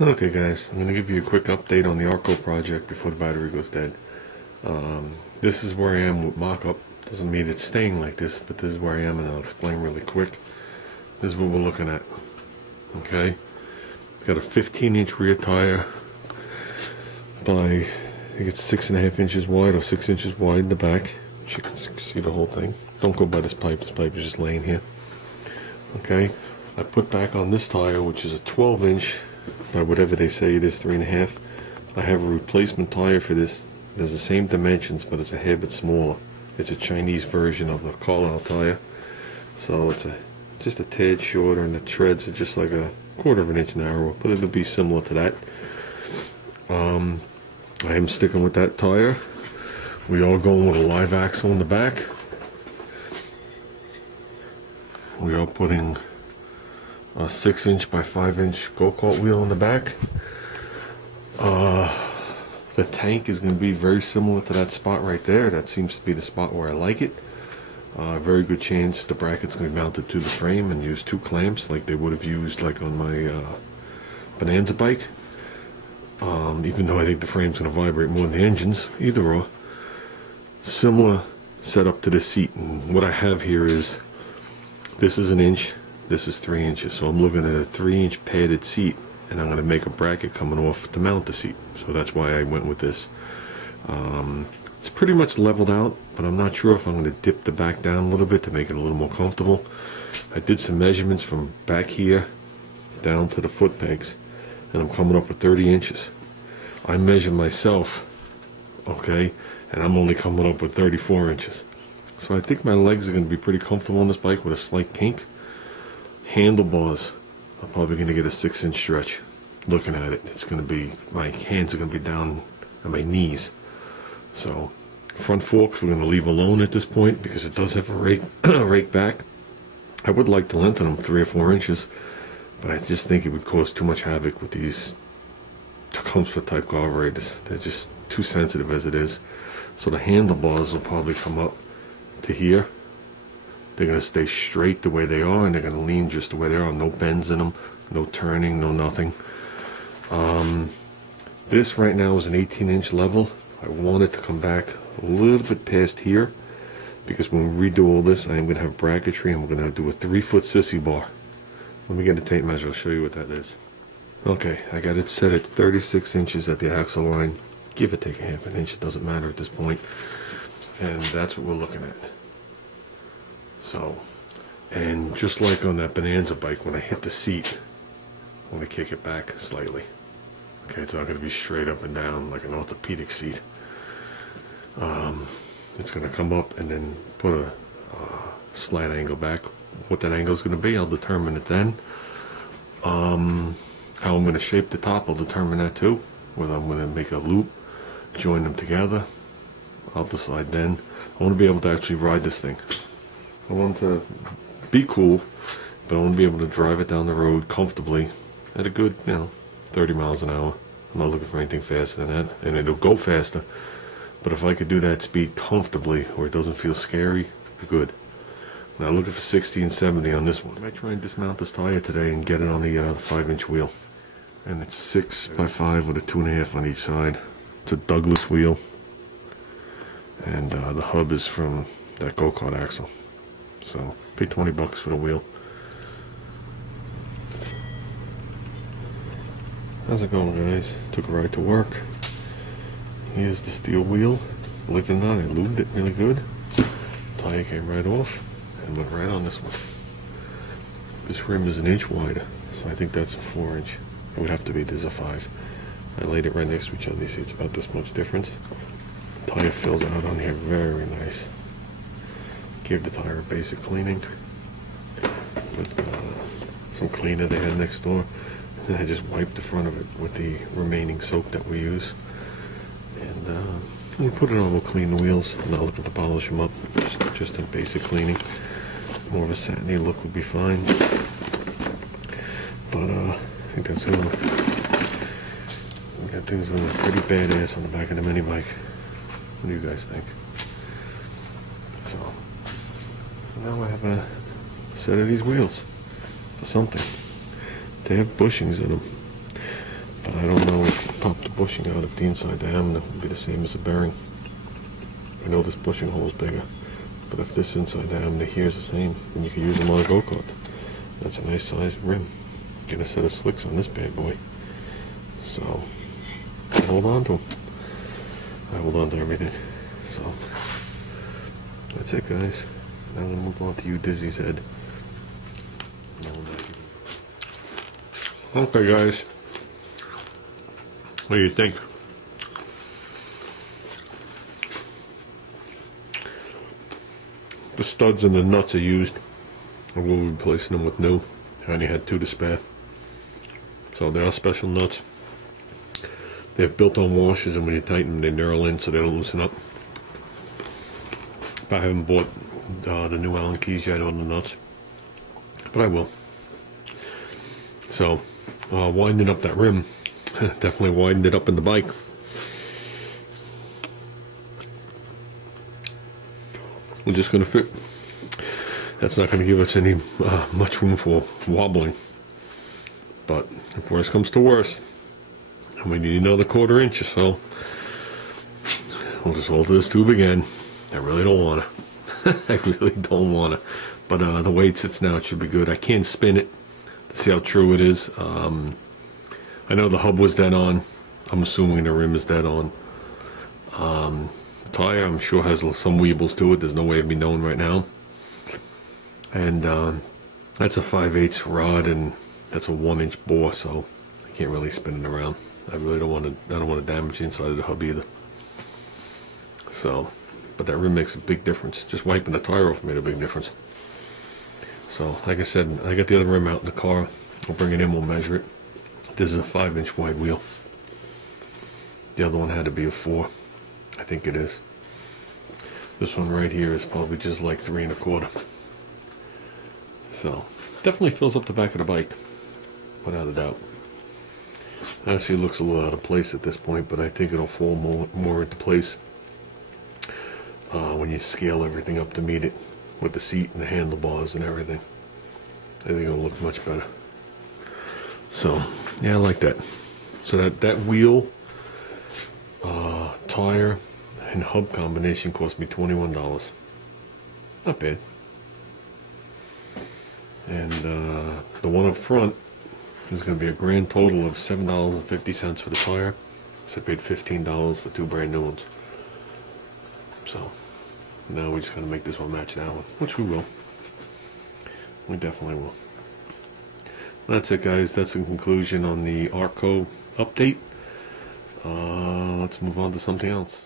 Okay guys, I'm going to give you a quick update on the Arco project before the battery goes dead. This is where I am with mock-up. Doesn't mean it's staying like this, but this is where I am, and I'll explain really quick. This is what we're looking at. Okay? It's got a 15-inch rear tire by, I think it's 6.5 inches wide or 6 inches wide in the back. You can see the whole thing. Don't go by this pipe. This pipe is just laying here. Okay? I put back on this tire, which is a 12-inch by whatever they say it is, 3.5. I have a replacement tire for this. There's the same dimensions, but it's a hair bit smaller. It's a Chinese version of the call-out tire, so it's just a tad shorter, and the treads are just like a 1/4 inch narrower, but it'll be similar to that. I am sticking with that tire. We are going with a live axle in the back. We are putting a 6-inch by 5-inch go-kart wheel in the back. The tank is going to be very similar to that spot right there. That seems to be the spot where I like it. Very good chance the bracket's going to be mounted to the frame and use 2 clamps like they would have used like on my Bonanza bike. Even though I think the frame's going to vibrate more than the engines. Either or. Similar setup to the seat. And what I have here is, this is 1 inch. This is 3 inches, so I'm looking at a 3-inch padded seat, and I'm going to make a bracket coming off to mount the seat. So that's why I went with this. It's pretty much leveled out, but I'm not sure if I'm going to dip the back down a little bit to make it a little more comfortable. I did some measurements from back here down to the foot pegs, and I'm coming up with 30 inches. I measured myself, okay, and I'm only coming up with 34 inches. So I think my legs are going to be pretty comfortable on this bike with a slight kink. Handlebars, I'm probably going to get a 6-inch stretch. Looking at it, it's going to be, my hands are going to be down at my knees. So front forks we're going to leave alone at this point because it does have a rake back. I would like to lengthen them 3 or 4 inches, but I just think it would cause too much havoc with these comfort type carburetors. They're just too sensitive as it is. So the handlebars will probably come up to here. They're going to stay straight the way they are, and they're going to lean just the way they are. No bends in them, no turning, no nothing. This right now is an 18-inch level. I want it to come back a little bit past here, because when we redo all this, I'm going to have bracketry, and we're going to do a 3-foot sissy bar. Let me get a tape measure. I'll show you what that is. Okay, I got it set at 36 inches at the axle line. Give or take a 1/2 inch. It doesn't matter at this point. And that's what we're looking at. So, and just like on that Bonanza bike, when I hit the seat, I'm going to kick it back slightly. Okay, it's not going to be straight up and down like an orthopedic seat. It's going to come up and then put a slight angle back. What that angle is going to be, I'll determine it then. How I'm going to shape the top, I'll determine that too. Whether I'm going to make a loop, join them together, I'll decide then. I want to be able to actually ride this thing. I want it to be cool, but I want to be able to drive it down the road comfortably at a good, 30 miles an hour. I'm not looking for anything faster than that, and it'll go faster. But if I could do that speed comfortably, where it doesn't feel scary, good. Now looking for 60 and 70 on this one. I might try and dismount this tire today and get it on the 5-inch wheel. And it's 6 by 5 with a 2.5 on each side. It's a Douglas wheel, and the hub is from that go-kart axle. So, pay 20 bucks for the wheel. How's it going, guys? Took a ride to work. Here's the steel wheel. Believe it or not, I lubed it really good. Tire came right off and went right on this one. This rim is 1 inch wider, so I think that's a 4-inch. It would have to be, there's a 5. I laid it right next to each other. You see it's about this much difference. The tire fills out on here very nice. Gave the tire a basic cleaning with some cleaner they had next door, and then I just wiped the front of it with the remaining soap that we use, and when we put it on, we'll clean the wheels. I'm not looking to polish them up, just a basic cleaning. More of a satiny look would be fine, but I think that's gonna, that thing's gonna look pretty badass on the back of the mini bike. What do you guys think? So now I have a set of these wheels for something. They have bushings in them. But I don't know if you pop the bushing out if the inside diameter would be the same as the bearing. I know this bushing hole is bigger, but if this inside diameter here is the same, then you can use them on a go-kart. That's a nice size rim. Get a set of slicks on this bad boy. So, hold on to them. I hold on to everything. So, that's it, guys. Now I'm going to move on to you, Dizzy's head. Okay, guys. What do you think? The studs and the nuts are used. I will be replacing them with new. I only had 2 to spare. So they are special nuts. They have built-on washers, and when you tighten them, they knurl in so they don't loosen up. But I haven't bought the new Allen keys yet on the nuts, but I will. So, winding up that rim, definitely widened it up in the bike. We're just going to fit. That's not going to give us any much room for wobbling. But if worse comes to worse, and we need another 1/4 inch or so, we'll just alter this tube again. I really don't want to. I really don't want to. But the way it sits now, it should be good. I can spin it to see how true it is. I know the hub was dead on. I'm assuming the rim is dead on. The tire, I'm sure, has some weebles to it. There's no way of me knowing right now. And that's a 5/8 rod, and that's a 1-inch bore, so I can't really spin it around. I really don't want to. I don't want to damage the inside of the hub either. So, but that rim makes a big difference. Just wiping the tire off made a big difference. So, like I said, I got the other rim out in the car. I'll bring it in. We'll measure it. This is a 5-inch wide wheel. The other one had to be a 4. I think it is. This one right here is probably just like 3 1/4. So, definitely fills up the back of the bike, without a doubt. Actually, it looks a little out of place at this point, but I think it'll fall more into place when you scale everything up to meet it with the seat and the handlebars and everything. I think it'll look much better. So, yeah, I like that. So that wheel, tire, and hub combination cost me $21. Not bad. And the one up front is going to be a grand total of $7.50 for the tire. So I paid $15 for 2 brand new ones. So now we just got to make this one match that one, which we will. We definitely will. That's it, guys. That's the conclusion on the Arco update. Let's move on to something else.